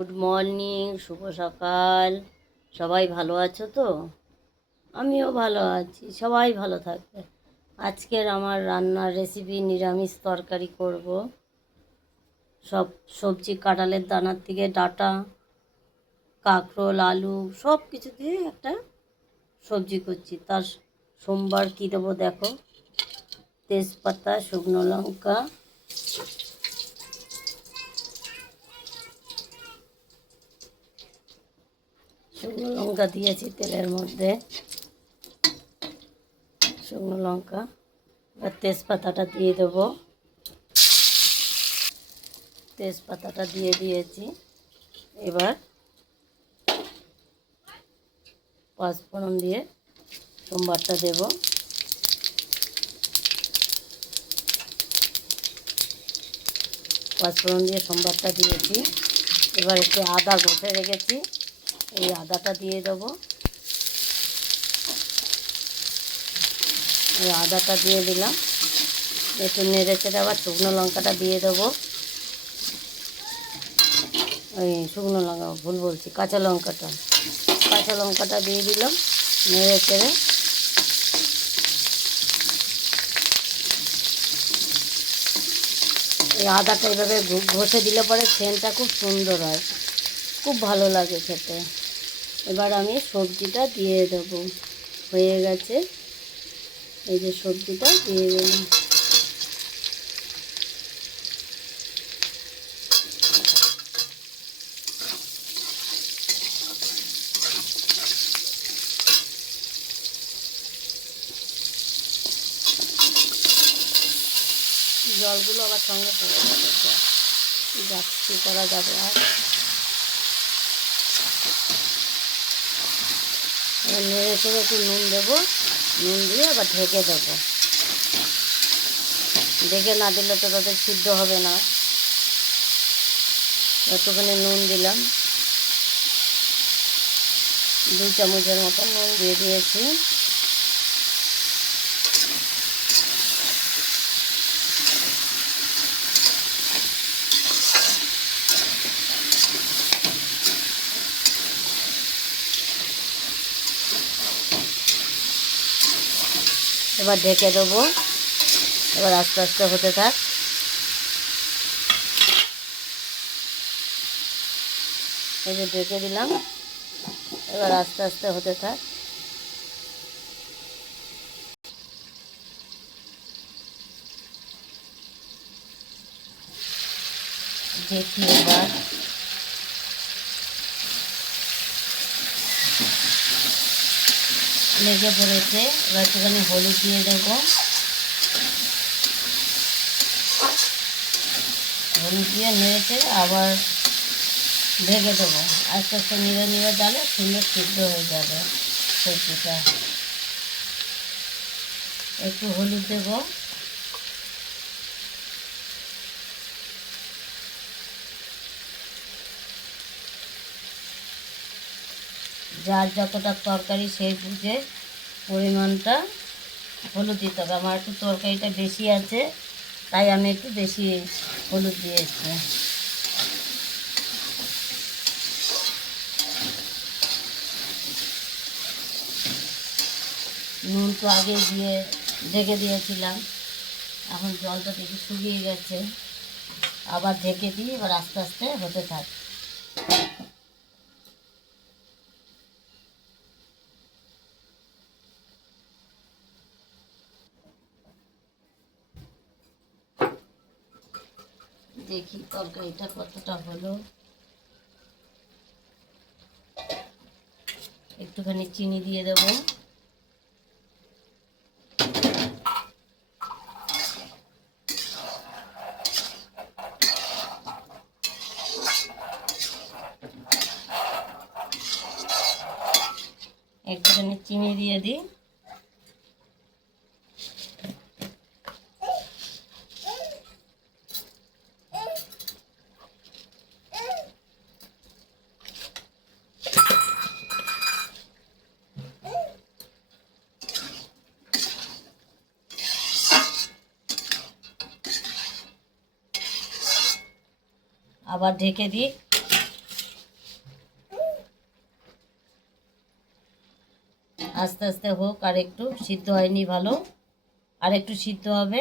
Good morning, শুভ সকাল। সবাই ভালো আছো তো? আমিও ভালো আছি, সবাই ভালো থাকবে। আজকের আমার রান্নার রেসিপি নিরামিষ তরকারি করব। সব সবজি, কাঁঠালের দানার থেকে ডাঁটা, কাঁকরোল, আলু সব কিছু দিয়ে একটা সবজি করছি। তার সোমবার কী দেবো দেখো, তেজপাতা, শুকনো লঙ্কা, শুকনো লঙ্কা দিয়েছি তেলের মধ্যে, শুকনো লঙ্কা। আর তেজপাতাটা দিয়ে দেবো, তেজপাতাটা দিয়ে দিয়েছি। এবার পাঁচফোড়ন দিয়ে সোমবারটা দেব। পাঁচফোড়ন দিয়ে সোমবারটা দিয়েছি। এবার একটু আদা ঘষে রেখেছি, এই আদাটা দিয়ে দেবো। এই আদাটা দিয়ে দিলাম, একটু নেড়ে চেড়ে আবার শুকনো লঙ্কাটা দিয়ে দেবো। ওই শুকনো লঙ্কা ভুল বলছি, কাঁচা লঙ্কাটা দিয়ে দিলাম, নেড়ে চেড়ে। এই আদাটা এইভাবে ঘষে দিলে পরে সেন্টটা খুব সুন্দর হয়, খুব ভালো লাগে খেতে। এবার আমি সবজিটা দিয়ে দেবো, হয়ে গেছে। এই যে সবজিটা দিয়ে দিলাম। জলগুলো আবার সঙ্গে পড়ে যাবে, যাচ্ছি করা যাবে। আর নেড়ে চেড়ে একটু নুন দেবো, নুন দিয়ে আবার ঢেকে দেবো। ঢেকে না দিলে তো তাদের সিদ্ধ হবে না। একটুখানি নুন দিলাম, 2 চামচের মতো নুন দিয়ে দিয়েছি। এবার ঢেকে দেবো, এবার আস্তে আস্তে হতে থাক। এই যে ঢেকে দিলাম, এবার আস্তে আস্তে হতে থাক। দেখি এবার লেগে পড়েছে। এবার একটুখানি হলুদ দিয়ে দেবো, হলুদ দিয়ে নেড়েছে আবার ঢেকে দেবো। আস্তে আস্তে নিড়ে নিড়ে ডালে সুন্দর সিদ্ধ হয়ে যাবে সবজিটা। একটু হলুদ দেবো, যার যতটা তরকারি সেই বুঝে পরিমাণটা হলুদ দিতে হবে। আমার একটু তরকারিটা বেশি আছে, তাই আমি একটু বেশি হলুদ দিয়েছি। নুন তো আগে দিয়ে ঢেকে দিয়েছিলাম, এখন জলটা দেখি শুকিয়ে গেছে। আবার ঢেকে দিই, এবার আস্তে আস্তে হতে থাক। দেখি তরকারিটা কতটা হলো। একটুখানি চিনি দিয়ে দেবো, একটুখানি চিনি দিয়ে দিই। আবার ঢেকে দিই, আস্তে আস্তে হোক, আর একটু সিদ্ধ হয়নি ভালো, আর একটু সিদ্ধ হবে।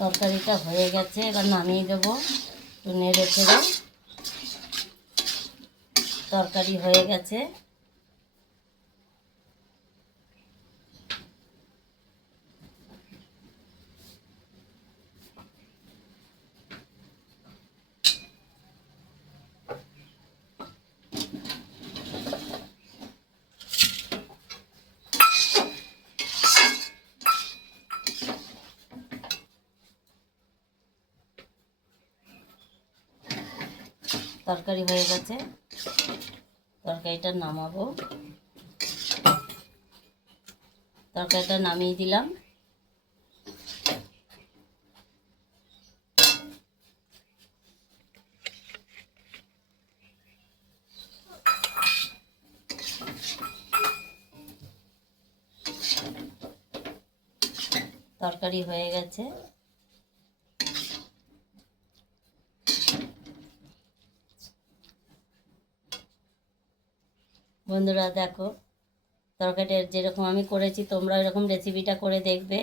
তরকারিটা হয়ে গেছে, এবার নামিয়ে দেবো। একটু নেড়ে চেড়ে, তরকারি হয়ে গেছে। তরকারি হয়ে গেছে, তরকারিটা নামাবো। তরকারিটা নামিয়ে দিলাম। তরকারি হয়ে গেছে। বন্ধুরা দেখো, তরকারিটা যেরকম আমি করেছি তোমরা এরকম রেসিপিটা করে দেখবে,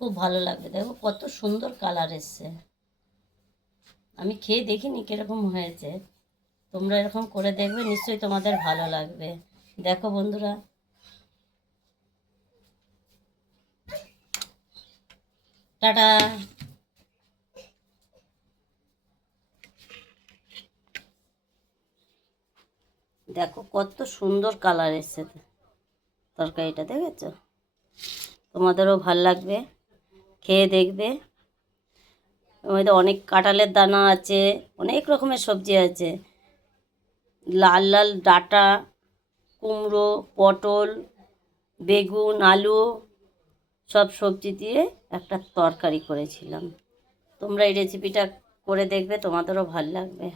খুব ভালো লাগবে। দেখো কত সুন্দর কালার এসছে, আমি খেয়ে দেখিনি কীরকম হয়েছে। তোমরা এরকম করে দেখবে, নিশ্চয়ই তোমাদের ভালো লাগবে। দেখো বন্ধুরা, টাটা। দেখো কত সুন্দর কালার এসছে তরকারিটা, দেখেছো? তোমাদেরও ভাল লাগবে, খেয়ে দেখবে। মধ্যে অনেক কাঁঠালের দানা আছে, অনেক রকমের সবজি আছে, লাল লাল ডাঁটা, কুমড়ো, পটল, বেগুন, আলু, সব সবজি দিয়ে একটা তরকারি করেছিলাম। তোমরা এই রেসিপিটা করে দেখবে, তোমাদেরও ভাল লাগবে।